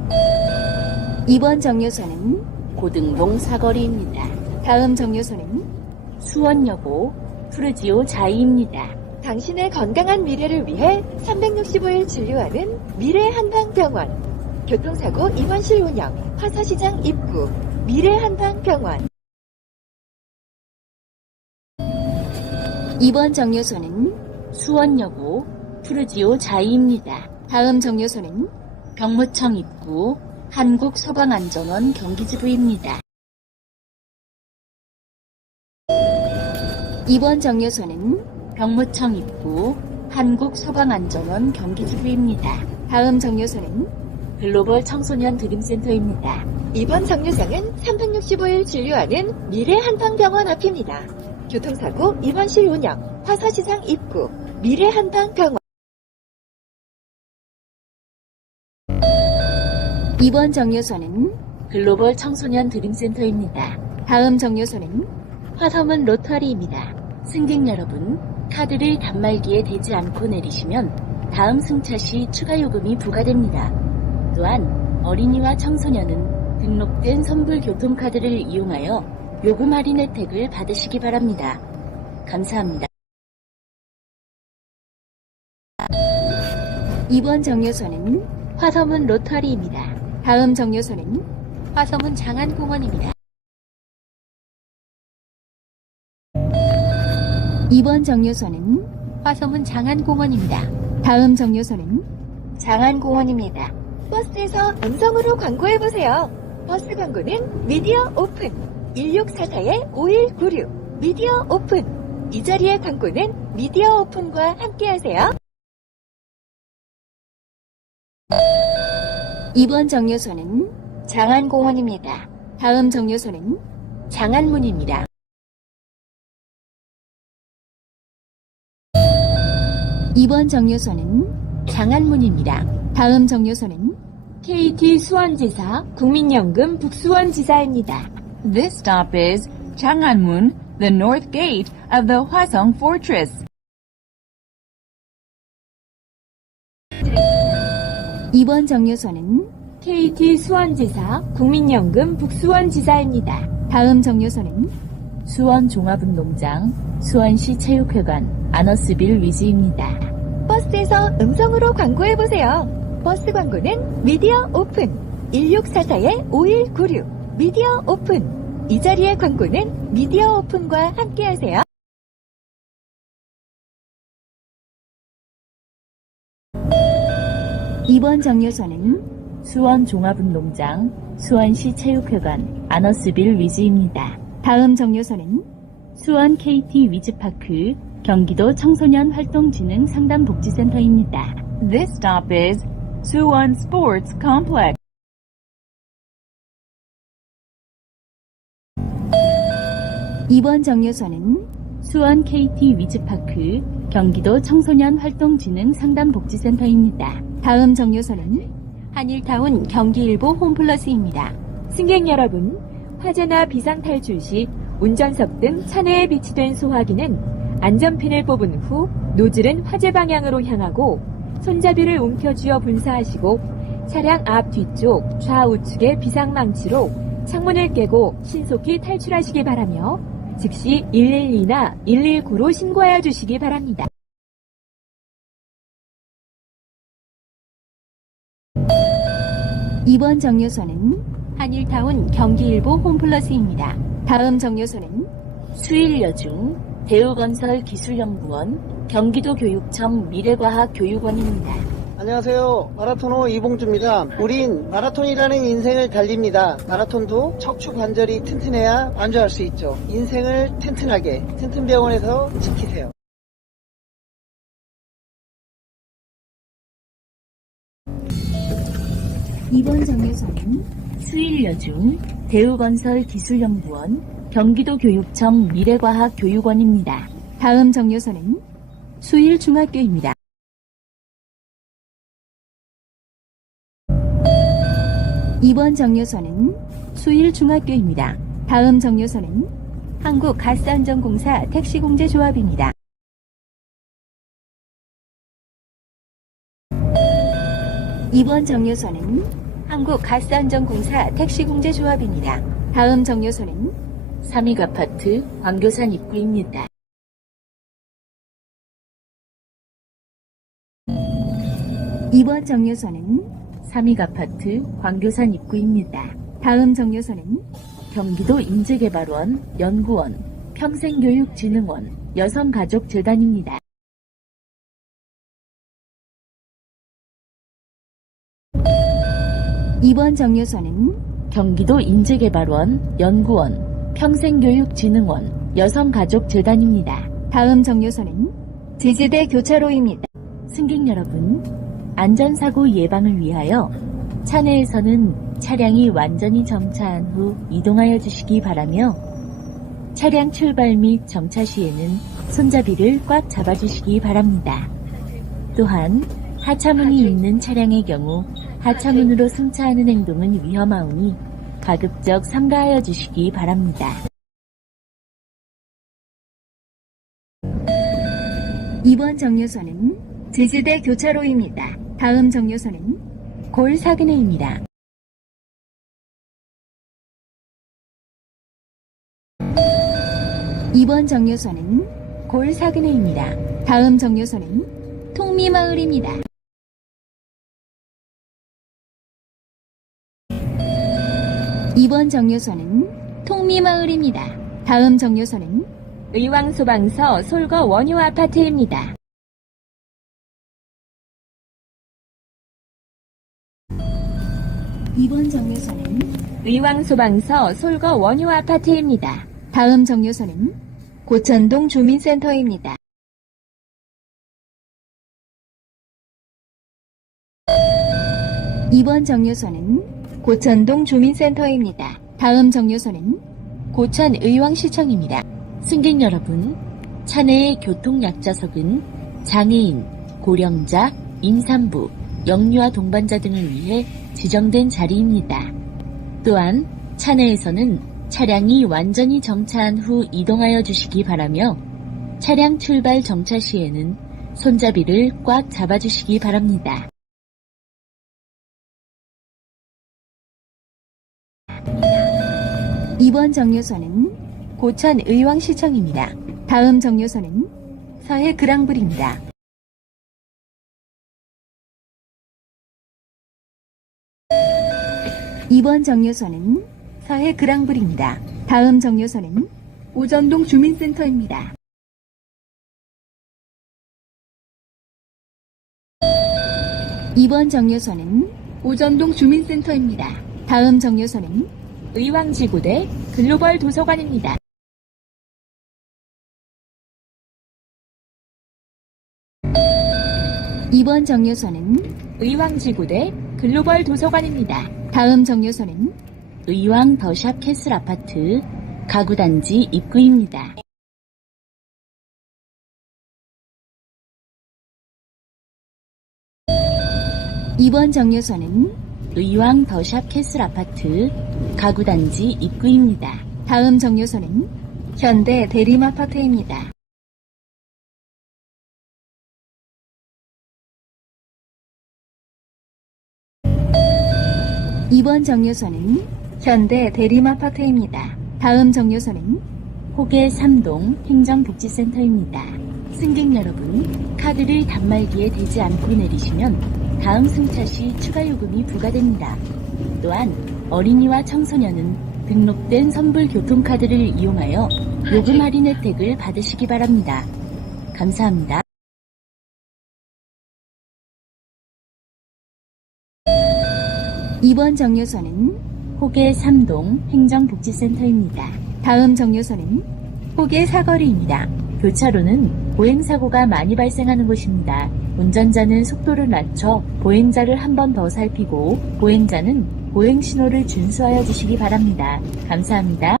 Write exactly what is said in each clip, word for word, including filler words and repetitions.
이번 정류소는 고등동 사거리입니다. 다음 정류소는 수원여고 푸르지오 자이입니다. 당신의 건강한 미래를 위해 삼백육십오 일 진료하는 미래한방병원. 교통사고 입원실 운영, 화서시장 입구, 미래한방병원. 이번 정류소는 수원여고 푸르지오 자이입니다. 다음 정류소는 병무청 입구 한국소방안전원 경기지부입니다. 이번 정류소는 병무청 입구 한국소방안전원 경기지부입니다. 다음 정류소는 글로벌 청소년 드림센터입니다. 이번 정류장은 삼백육십오 일 진료하는 미래한방병원 앞입니다. 교통사고 입원실 운영, 화서시장 입구, 미래한방병원. 이번 정류소는 글로벌 청소년 드림센터입니다. 다음 정류소는 화서문 로터리입니다. 승객 여러분, 카드를 단말기에 대지 않고 내리시면 다음 승차 시 추가 요금이 부과됩니다. 또한 어린이와 청소년은 등록된 선불 교통카드를 이용하여 요금 할인 혜택을 받으시기 바랍니다. 감사합니다. 이번 정류소는 화서문 로터리입니다. 다음 정류소는 화서문 장안공원입니다. 이번 정류소는 화서문 장안공원입니다. 다음 정류소는 장안공원입니다. 버스에서 음성으로 광고해보세요. 버스 광고는 미디어 오픈 일육사사 오일구육 미디어 오픈. 이 자리의 광고는 미디어 오픈과 함께하세요. 이번 정류소는 장안공원입니다. 다음 정류소는 장안문입니다. 이번 정류소는 장안문입니다. 다음 정류소는 케이티 수원지사 국민연금 북수원지사입니다. This stop is Chang'an-mun, the north gate of the Hwasong Fortress. 이번 정류소는 케이티 수원지사 국민연금 북수원지사입니다. 다음 정류소는 수원종합운동장, 수원시 체육회관, 아너스빌 위지입니다. 버스에서 음성으로 광고해보세요. 버스 광고는 미디어 오픈 일육사사 오일구육 미디어 오픈. 이 자리의 광고는 미디어 오픈과 함께하세요. 이번 정류소는 수원종합운동장, 수원시 체육회관, 아너스빌 위지입니다. 다음 정류소는 수원 케이티 위즈파크, 경기도 청소년 활동진흥 상담복지센터입니다. This stop is Suwon Sports Complex. 이번 정류소는 수원 케이티 위즈파크, 경기도 청소년 활동진흥 상담복지센터입니다. 다음 정류소는 한일타운 경기일보 홈플러스입니다. 승객 여러분, 화재나 비상탈출 시 운전석 등 차내에 비치된 소화기는 안전핀을 뽑은 후 노즐은 화재 방향으로 향하고 손잡이를 움켜쥐어 분사하시고 차량 앞 뒤쪽 좌우측의 비상망치로 창문을 깨고 신속히 탈출하시기 바라며 즉시 일일이나 일일구로 신고하여 주시기 바랍니다. 이번 정류소는 한일타운 경기일보 홈플러스입니다. 다음 정류소는 수일여중, 대우건설 기술연구원, 경기도교육청 미래과학교육원입니다. 안녕하세요. 마라토너 이봉주입니다. 우린 마라톤이라는 인생을 달립니다. 마라톤도 척추 관절이 튼튼해야 완주할 수 있죠. 인생을 튼튼하게 튼튼병원에서 지키세요. 이번 정류소는 수일여중, 대우건설 기술연구원, 경기도교육청 미래과학교육원입니다. 다음 정류소는 수일중학교입니다. 이번 정류소는 수일중학교입니다. 다음 정류소는 한국가스안전공사 택시공제조합입니다. 이번 정류소는 한국가스안전공사 택시공제조합입니다. 다음 정류소는 삼익아파트 광교산 입구입니다. 이번 정류소는 삼익아파트 광교산 입구입니다. 다음 정류소는 경기도 인재개발원, 연구원, 평생교육진흥원, 여성가족재단입니다. 이번 정류소는 경기도 인재개발원, 연구원, 평생교육진흥원, 여성가족재단입니다. 다음 정류소는 제주대 교차로입니다. 승객 여러분, 안전사고 예방을 위하여 차내에서는 차량이 완전히 정차한 후 이동하여 주시기 바라며 차량 출발 및 정차 시에는 손잡이를 꽉 잡아주시기 바랍니다. 또한 하차문이 있는 차량의 경우 하차문으로 승차하는 행동은 위험하오니 가급적 삼가하여 주시기 바랍니다. 이번 정류소는 제주대 교차로입니다. 다음 정류소는 골사근해입니다. 이번 정류소는 골사근해입니다. 다음 정류소는 통미마을입니다. 이번 정류소는 통미마을입니다. 다음 정류소는 의왕소방서 솔거 원효 아파트입니다. 이번 정류소는 의왕소방서 솔거 원효 아파트입니다. 다음 정류소는 고천동 주민센터입니다. 이번 정류소는 고천동 주민센터입니다. 다음 정류소는 고천 의왕시청입니다. 승객 여러분, 차내의 교통약자석은 장애인, 고령자, 임산부, 영유아 동반자 등을 위해 지정된 자리입니다. 또한 차내에서는 차량이 완전히 정차한 후 이동하여 주시기 바라며 차량 출발 정차 시에는 손잡이를 꽉 잡아주시기 바랍니다. 이번 정류소는 고천 의왕시청입니다. 다음 정류소는 서해 그랑블입니다. 이번 정류소는 서해 그랑블입니다. 다음 정류소는 오전동 주민센터입니다. 이번 정류소는 오전동 주민센터입니다. 다음 정류소는 의왕지구대 글로벌 도서관입니다. 이번 정류소는 의왕지구대 글로벌 도서관입니다. 다음 정류소는 의왕 더샵 캐슬 아파트 가구단지 입구입니다. 이번 정류소는 의왕 더샵 캐슬 아파트 가구단지 입구입니다. 다음 정류소는 현대 대림아파트입니다. 이번 정류소는 현대 대림아파트입니다. 다음 정류소는 호계 삼동 행정복지센터입니다. 승객 여러분, 카드를 단말기에 대지 않고 내리시면 다음 승차 시 추가 요금이 부과됩니다. 또한 어린이와 청소년은 등록된 선불 교통카드를 이용하여 요금 할인 혜택을 받으시기 바랍니다. 감사합니다. 이번 정류소는 호계 삼동 행정복지센터입니다. 다음 정류소는 호계 사거리입니다. 교차로는 보행사고가 많이 발생하는 곳입니다. 운전자는 속도를 낮춰 보행자를 한 번 더 살피고 보행자는 보행신호를 준수하여 주시기 바랍니다. 감사합니다.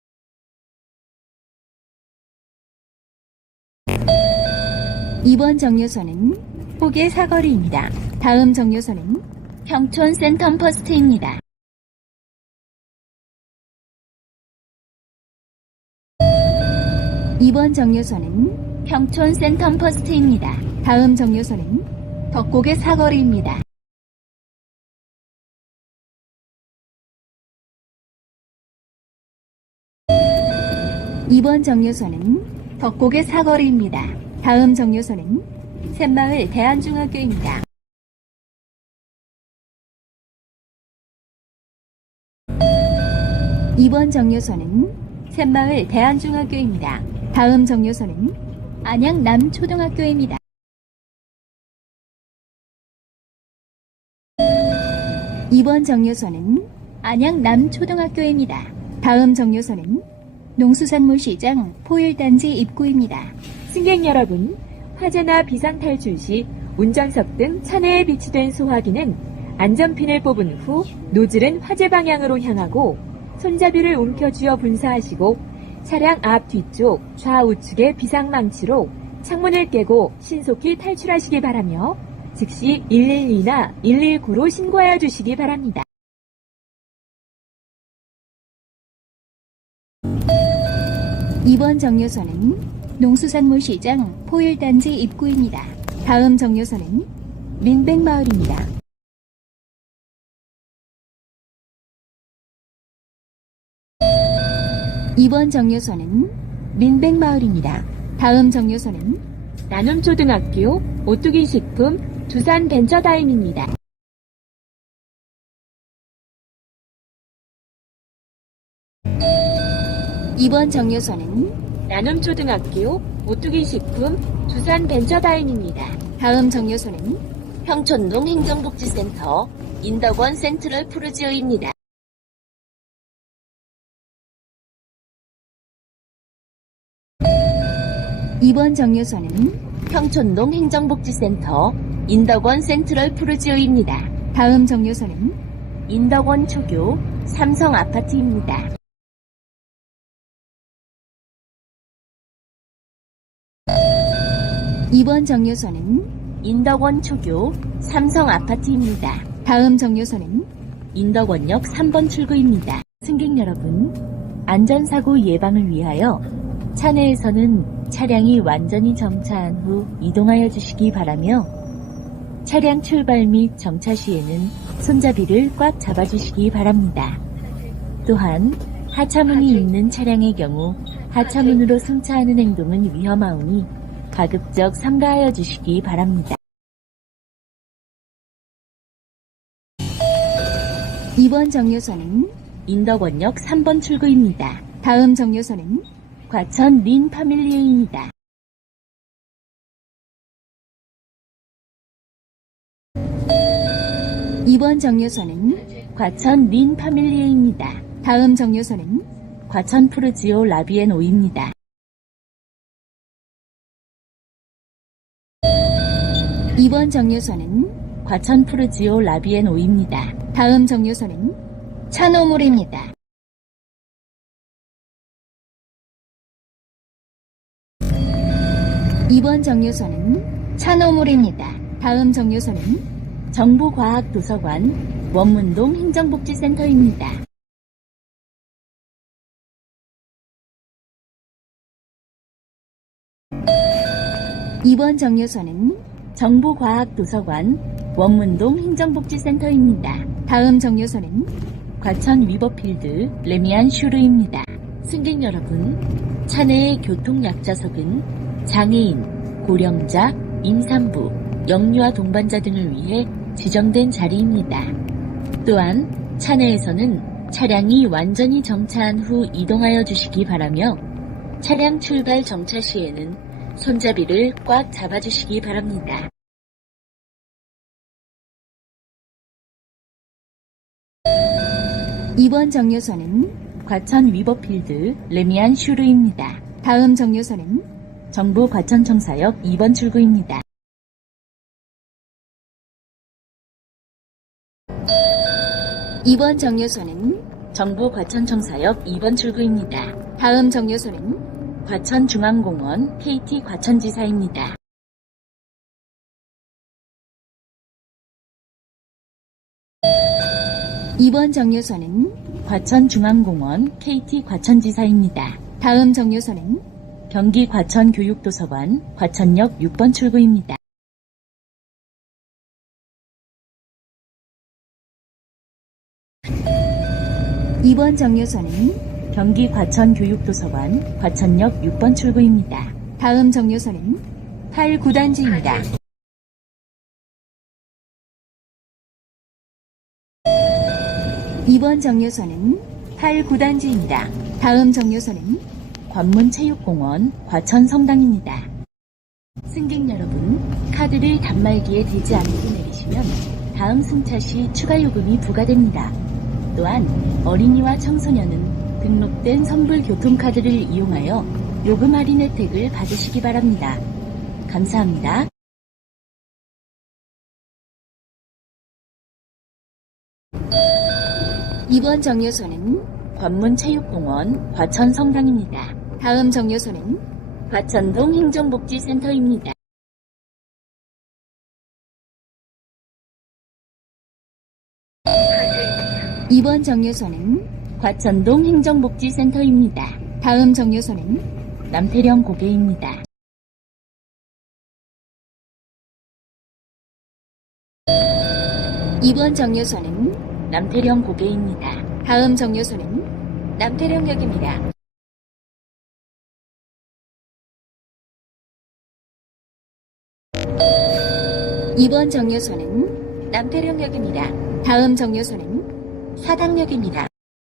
이번 정류소는 호계 사거리입니다. 다음 정류소는 평촌 센텀퍼스트입니다. 이번 정류소는 평촌 센텀퍼스트입니다. 다음 정류소는 덕곡의 사거리입니다. 이번 정류소는 덕곡의 사거리입니다. 다음 정류소는 샘마을 대한중학교입니다. 이번 정류소는 샘마을 대한중학교입니다. 다음 정류소는 안양 남초등학교입니다. 이번 정류소는 안양 남초등학교입니다. 다음 정류소는 농수산물시장 포일단지 입구입니다. 승객 여러분, 화재나 비상탈출 시 운전석 등 차내에 비치된 소화기는 안전핀을 뽑은 후 노즐은 화재 방향으로 향하고 손잡이를 움켜쥐어 분사하시고 차량 앞 뒤쪽 좌우측의 비상망치로 창문을 깨고 신속히 탈출하시기 바라며 즉시 일일이나 일일구로 신고하여 주시기 바랍니다. 이번 정류소는 농수산물시장 포일단지 입구입니다. 다음 정류소는 민백마을입니다. 이번 정류소는 민백마을입니다. 다음 정류소는 나눔초등학교, 오뚜기식품, 두산벤처다임입니다. 이번 정류소는 나눔초등학교, 오뚜기식품, 두산벤처다임입니다. 다음 정류소는 평촌동 행정복지센터 인덕원 센트럴 푸르지오입니다. 이번 정류소는 평촌동 행정복지센터 인덕원 센트럴 푸르지오입니다. 다음 정류소는 인덕원 초교 삼성 아파트입니다. 이번 정류소는 인덕원 초교 삼성 아파트입니다. 다음 정류소는 인덕원역 삼 번 출구입니다. 승객 여러분, 안전사고 예방을 위하여 차내에서는 차량이 완전히 정차한 후 이동하여 주시기 바라며 차량 출발 및 정차 시에는 손잡이를 꽉 잡아주시기 바랍니다. 또한 하차문이 있는 차량의 경우 하차문으로 승차하는 행동은 위험하오니 가급적 삼가하여 주시기 바랍니다. 이번 정류소는 인덕원역 삼 번 출구입니다. 다음 정류소는 과천 린 파밀리에입니다. 이번 정류소는 과천 린 파밀리에입니다. 다음 정류소는 과천 푸르지오 라비앤오입니다. 이번 정류소는 과천 푸르지오 라비앤오입니다. 다음 정류소는 찬호물입니다. 이번 정류소는 찬호물입니다. 다음 정류소는 정부과학도서관 원문동 행정복지센터입니다. 이번 정류소는 정부과학도서관 원문동 행정복지센터입니다. 다음 정류소는 과천 위버필드 레미안 슈르입니다. 승객 여러분, 차내의 교통약자석은 장애인, 고령자, 임산부, 영유아 동반자 등을 위해 지정된 자리입니다. 또한 차내에서는 차량이 완전히 정차한 후 이동하여 주시기 바라며 차량 출발 정차 시에는 손잡이를 꽉 잡아주시기 바랍니다. 이번 정류소는 과천 위버필드 레미안 슈르입니다. 다음 정류소는 정부 과천청사역 이 번 출구입니다. 이번 정류소는 정부 과천청사역 이 번 출구입니다. 다음 정류소는 과천중앙공원 케이티 과천지사입니다. 이번 정류소는 과천중앙공원 케이티 과천지사입니다. 다음 정류소는 경기 과천교육도서관 과천역 육 번 출구입니다. 이번 정류소는 경기 과천 교육도서관 과천역 육 번 출구입니다. 다음 정류소는 팔, 구 단지입니다. 이 번 정류소는 팔, 구 단지입니다. 다음 정류소는 관문체육공원 과천성당입니다. 승객 여러분, 카드를 단말기에 대지 않고 내리시면 다음 승차 시 추가 요금이 부과됩니다. 또한 어린이와 청소년은 등록된 선불 교통카드를 이용하여 요금 할인 혜택을 받으시기 바랍니다. 감사합니다. 이 번 정류소는 관문체육공원 과천성당입니다. 다음 정류소는 과천동 행정복지센터입니다. 이 번 정류소는 과천동 행정복지센터입니다. 다음 정류소는 남태령 고개입니다. 이 번 정류소는 남태령 고개입니다. 다음 정류소는 남태령역입니다. 이 번 정류소는 남태령역입니다. 다음 정류소는 사당역입니다.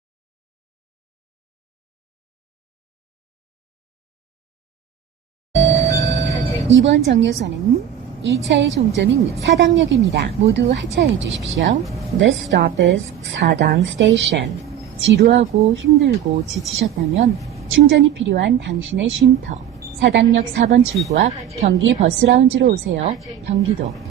이 번 정류소는 이 차의 종점인 사당역입니다. 모두 하차해 주십시오. This stop is Sadang Station. 지루하고 힘들고 지치셨다면 충전이 필요한 당신의 쉼터. 사당역 사 번 출구 앞 경기 버스 라운지로 오세요. 경기도